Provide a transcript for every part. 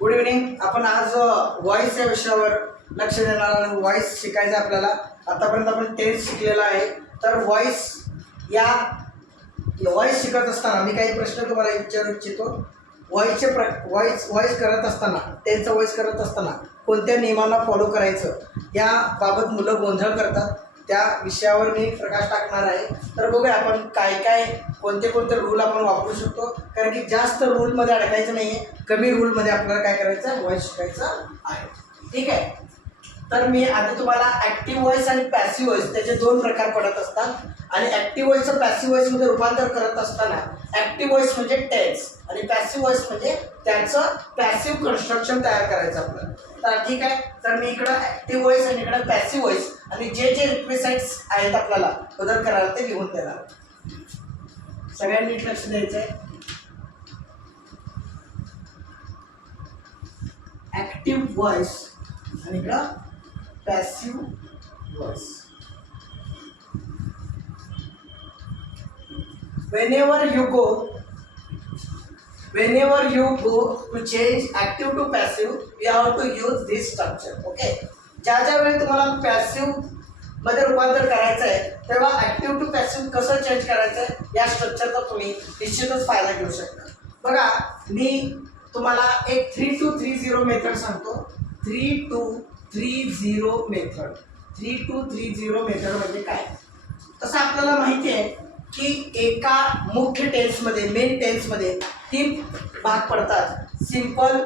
Good evening. आपण आज voice या विषयावर लक्ष देणार आणि व्हॉइस शिकायचं आपल्याला. आतापर्यंत आपण टेन्स शिकलेला आहे. तर व्हॉइस शिकत असताना मी काही प्रश्न तुम्हाला विचारू इच्छितो. व्हॉइस करत असताना, टेन्सचा व्हॉइस करत असताना कोणत्या नियमांना फॉलो करायचं याबाबत मुलं गोंधळ करतात. त्या विषयावर मी प्रकाश टाकणार आहे. तर बघूया आपण काय कोणते रूल आपण वापरू शकतो. कारण की जास्त रूलमध्ये अडकायचं नाही आहे, कमी रूलमध्ये आपल्याला काय करायचं आहे, व्हॉइस शिकायचं आहे. ठीक आहे. तर मी आता तुम्हाला ॲक्टिव्ह व्हॉइस आणि पॅसिव्ह व्हॉइस त्याचे दोन प्रकार पडत असतात. आणि ॲक्टिव्ह व्हॉइसचं पॅसिव्ह व्हॉइसमध्ये रूपांतर करत असताना ॲक्टिव्ह व्हॉइस म्हणजे टेन्स आणि पॅसिव्ह व्हॉइस म्हणजे त्याचं पॅसिव्ह कन्स्ट्रक्शन तयार करायचं आपल्याला. तर ठीक आहे. तर मी इकडं ॲक्टिव्ह व्हॉइस आणि इकडं पॅसिव्ह व्हॉइस आणि जे रिक्वेसाइट्स आहेत आपल्याला बदल करायला ते लिहून देणार. सगळ्यांनी नीट लक्ष द्यायचं आहे. ॲक्टिव्ह व्हॉइस आणि इकडं passive voice. whenever you go to change active to passive, you have to use this structure. Okay. ज्या वेळी तुम्हाला पॅसिव्ह मध्ये रूपांतर करायचं आहे तेव्हा ॲक्टिव्ह टू पॅसिव्ह कसं चेंज करायचं आहे या स्ट्रक्चरचा तुम्ही निश्चितच फायदा घेऊ शकता. बघा, मी तुम्हाला एक 3 to 3 मेथड सांगतो. 3 to 3 मेथड. 3 to 3 मेथड म्हणजे काय? तसं आपल्याला माहिती आहे की एका मुख्य टेन्समध्ये, मेन टेन्समध्ये 3 भाग पडतात. सिंपल,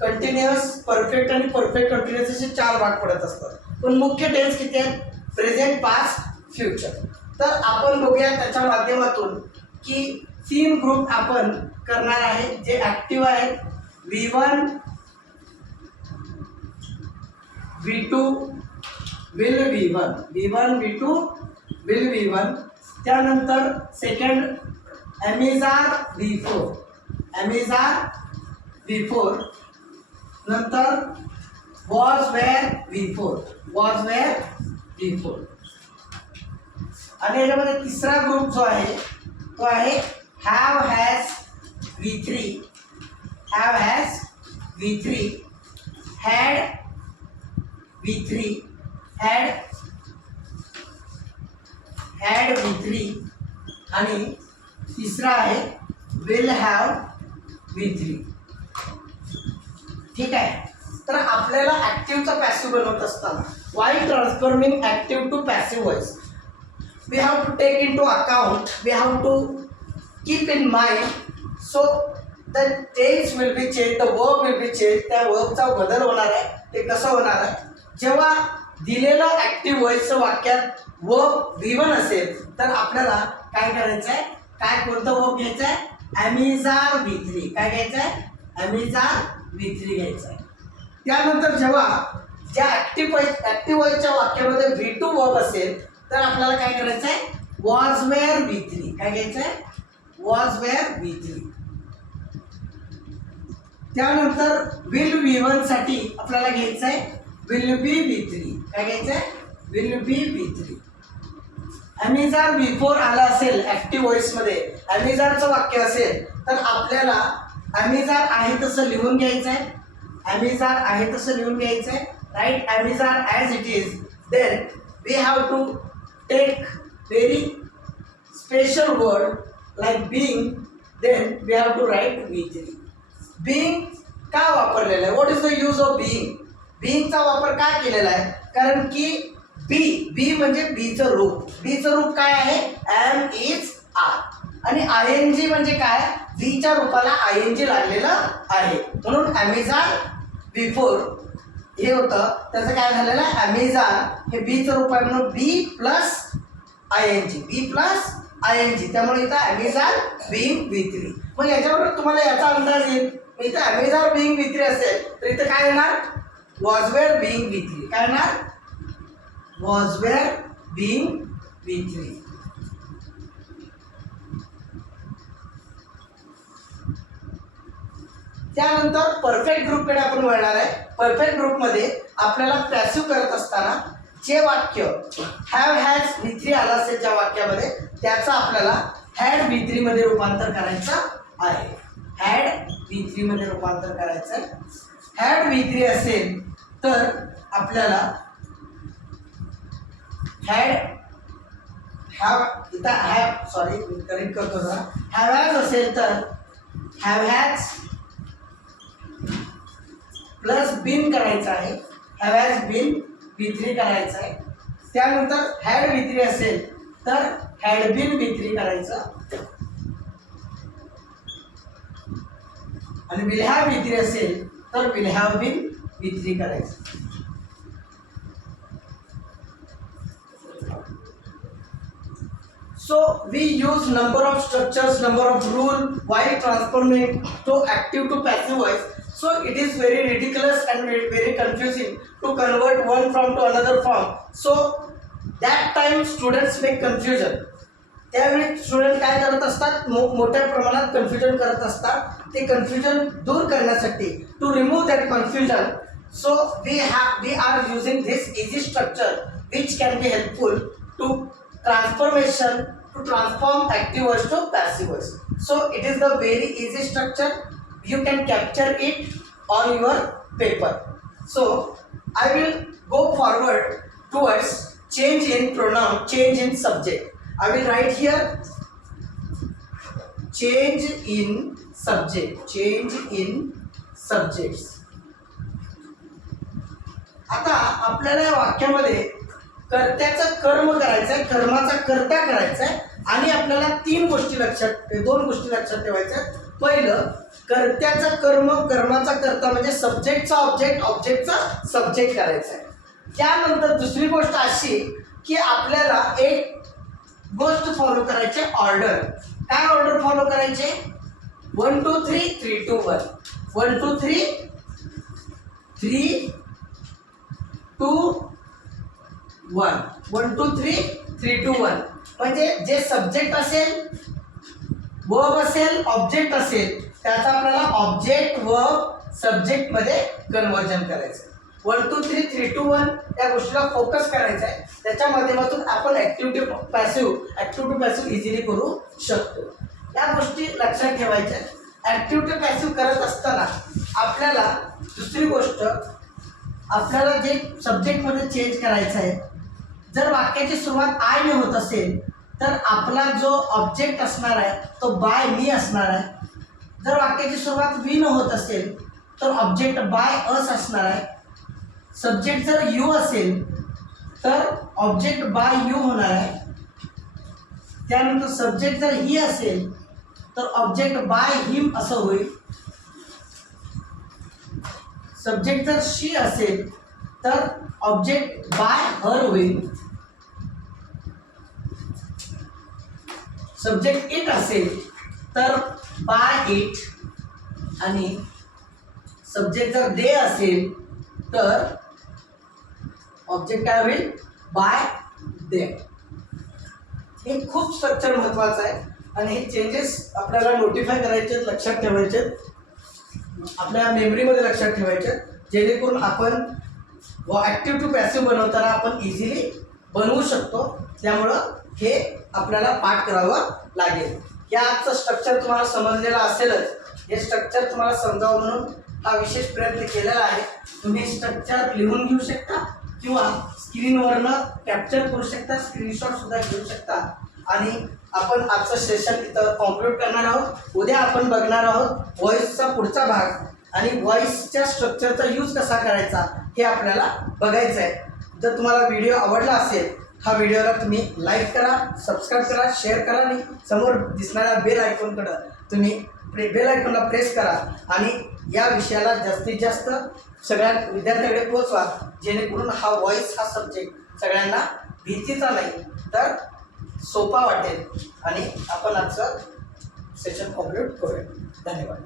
कंटिन्युअस, परफेक्ट आणि परफेक्ट कंटिन्युअस असे 4 भाग पडत असतात. पण मुख्य टेन्स किती आहेत? Present, past, future. तर आपण बघूया त्याच्या माध्यमातून की 3 ग्रुप आपण करणार आहे जे ॲक्टिव्ह आहेत. V1, V2 will V1, V1 V2 will V1. त्यानंतर सेकंड ॲमेझॉन V4 नंतर was where V4 आणि याच्यामध्ये तिसरा ग्रुप जो आहे तो आहे have has V3 had V3 आणि तिसरा आहे will have V3. ठीक आहे. तर आपल्याला ॲक्टिव्हचा पॅसिव्ह बनवत असताना while transforming active to passive voice we have to take into account, we have to keep in mind, so the tense will be changed, the verb will be changed. त्या वर्बचा बदल होणार आहे. ते कसं होणार आहे? जेव्हा दिलेलं ॲक्टिव्ह व्हॉइसचं वाक्यात वर्ब V1 असेल तर आपल्याला काय करायचं आहे, कोणतं वर्ब घ्यायचं आहे? Amazon V3. काय घ्यायचं आहे? ॲमेझॉन V3 घ्यायचं आहे. त्यानंतर जेव्हा ज्या ॲक्टिव्ह व्हॉइसच्या वाक्यामध्ये V2 वर्ब असेल तर आपल्याला काय करायचं आहे? was where V3. काय घ्यायचं आहे? was where V3. त्यानंतर will V1 साठी आपल्याला घ्यायचं आहे will be V3. काय घ्यायचं आहे? will be V3. Amazon V4 आला असेल ॲक्टिव्ह व्हॉइसमध्ये, ॲमेझॉनचं वाक्य असेल तर आपल्याला ॲमेझॉन आहे तसं लिहून घ्यायचं आहे. Write Amazon as it is. Then we have to take very special word like being. Then we have to write V3. Being का वापरलेलं आहे? What is the use of being? बीइंगचा वापर का केलेला आहे? कारण की बी म्हणजे बीचं रूप काय आहे? M is R. आणि ING म्हणजे काय? बीच्या रूपाला ING लागलेलं आहे. म्हणून ॲमेझॉन V4 हे होतं त्याचं काय झालेलं आहे? ॲमेझॉन हे बीचं रूप आहे म्हणून B प्लस ING. त्यामुळे इथं ॲमेझॉन बीइंग V3. मग याच्याबरोबर तुम्हाला याचा अंदाज येईल. इथं ॲमेझॉन बीइंग V3 असेल तर इथं काय येणार? was where being V3. काय येणार? was where being V3. त्यानंतर परफेक्ट ग्रुपकडे आपण वळणार आहे. परफेक्ट ग्रुपमध्ये आपल्याला पॅसिव्ह करत असताना जे वाक्य हॅव हॅज V3 आलं असेल ज्या वाक्यामध्ये त्याचं आपल्याला हॅड V3 मध्ये रूपांतर करायचं आहे. हॅड V3 मध्ये रूपांतर करायचं आहे. हॅड V3 असेल तर आपल्याला करेक्ट करतो जरा. हॅव हॅज असेल तर हॅव हॅज प्लस बिन करायचं आहे. हॅव हॅज बिन V3 करायचं आहे. त्यानंतर हॅड V3 असेल तर हॅड बिन V3 करायचं आणि विल हॅव V3 असेल तर विल हॅव बिन V3 करायचं. So we use number of structures, number of rule while transforming to active to passive voice. So it is very ridiculous and very confusing to convert one form to another form. So that time students make confusion. त्यावेळी student काय करत असतात, मोठ्या प्रमाणात confusion करत असतात. ते confusion दूर करण्यासाठी to remove that confusion, so we are using this easy structure which can be helpful to transformation to transform active voice to passive voice. So it is the very easy structure. You can capture it on your paper. So I will go forward towards change in pronoun, change in subject. I will write here change in subject, change in subjects. आता आपल्याला या वाक्यामध्ये कर्त्याचं कर्म करायचं आहे, कर्माचा कर्ता करायचा आहे आणि आपल्याला दोन गोष्टी लक्षात ठेवायच्या. पहिलं, कर्त्याचं कर्म, कर्माचा कर्ता म्हणजे सब्जेक्टचा ऑब्जेक्ट, ऑब्जेक्टचा सब्जेक्ट करायचा आहे. त्यानंतर दुसरी गोष्ट अशी की आपल्याला एक गोष्ट फॉलो करायची, ऑर्डर. काय ऑर्डर फॉलो करायचे? 1 2 3 3 2 1, 1 2 3 3 2 1, 1 2 3 3 2 1. म्हणजे जे सब्जेक्ट असेल, वर्ब असेल, ऑब्जेक्ट असेल, त्याचा आपल्याला ऑब्जेक्ट वर्ब सब्जेक्ट मध्ये कन्वर्जन करायचं. 1 2 3 3 2 1 या गोष्टीला फोकस करायचा आहे. त्याच्या माध्यमातून आपण ऍक्टिव्ह टू पॅसिव्ह इझिली करू शकतो. या गोष्टी लक्षात ठेवायच्या. ऍक्टिव्ह टू पॅसिव्ह करत असताना आपल्याला दुसरी गोष्ट, आपल्याला जे सब्जेक्टमध्ये चेंज करायचं आहे, जर वाक्याची सुरुवात आय ने होत असेल तर आपला जो ऑब्जेक्ट असणार आहे तो बाय मी असणार आहे. जर वाक्याची सुरुवात वी न होत असेल तर ऑब्जेक्ट बाय अस असणार आहे. सब्जेक्ट जर यू असेल तर ऑब्जेक्ट बाय यू होणार आहे. त्यानंतर सब्जेक्ट जर ही असेल तर ऑब्जेक्ट बाय हिम असं होईल. सब्जेक्ट जर शी असेल तर ऑब्जेक्ट बाय हर होईल. सब्जेक्ट इट असेल तर बाय इट आणि सब्जेक्ट जर दे असेल तर ऑब्जेक्ट काय होईल? बाय दे. हे खूप स्ट्रक्चर महत्त्वाचं आहे आणि हे चेंजेस आपल्याला नोटिफाय करायचे, लक्षात ठेवायचे, आपल्या मेमरीमध्ये लक्षात ठेवायचे, जेणेकरून आपण ॲक्टिव्ह टू पॅसिव्ह बनवताना आपण इझिली बनवू शकतो. त्यामुळं हे आपल्याला पाठ करावं लागेल. या आजचं स्ट्रक्चर तुम्हाला समजलेलं असेलच. हे स्ट्रक्चर तुम्हाला समजावं म्हणून हा विशेष प्रयत्न केलेला आहे. तुम्ही स्ट्रक्चर लिहून घेऊ शकता किंवा स्क्रीनवरनं कॅप्चर करू शकता, स्क्रीनशॉट सुद्धा घेऊ शकता. आणि आपण आजचं सेशन इथं कॉन्क्लूड करणार आहोत. उद्या आपण बघणार आहोत व्हॉइसचा पुढचा भाग आणि व्हॉइसच्या स्ट्रक्चरचा यूज कसा करायचा हे आपल्याला बघायचं आहे. जर तुम्हाला व्हिडिओ आवडला असेल, हा व्हिडिओला तुम्ही लाईक करा, सबस्क्राईब करा, शेअर करा आणि समोर दिसणाऱ्या बेल आयकॉनकडं तुम्ही बेल आयकॉनला प्रेस करा आणि या विषयाला जास्तीत जास्त सगळ्या विद्यार्थ्यांकडे पोहोचवा, जेणेकरून हा व्हॉइस हा सब्जेक्ट सगळ्यांना भीतीचा नाही तर सोपा वाटेल आणि आपण आजचं सेशन कम्प्लीट करूया. धन्यवाद.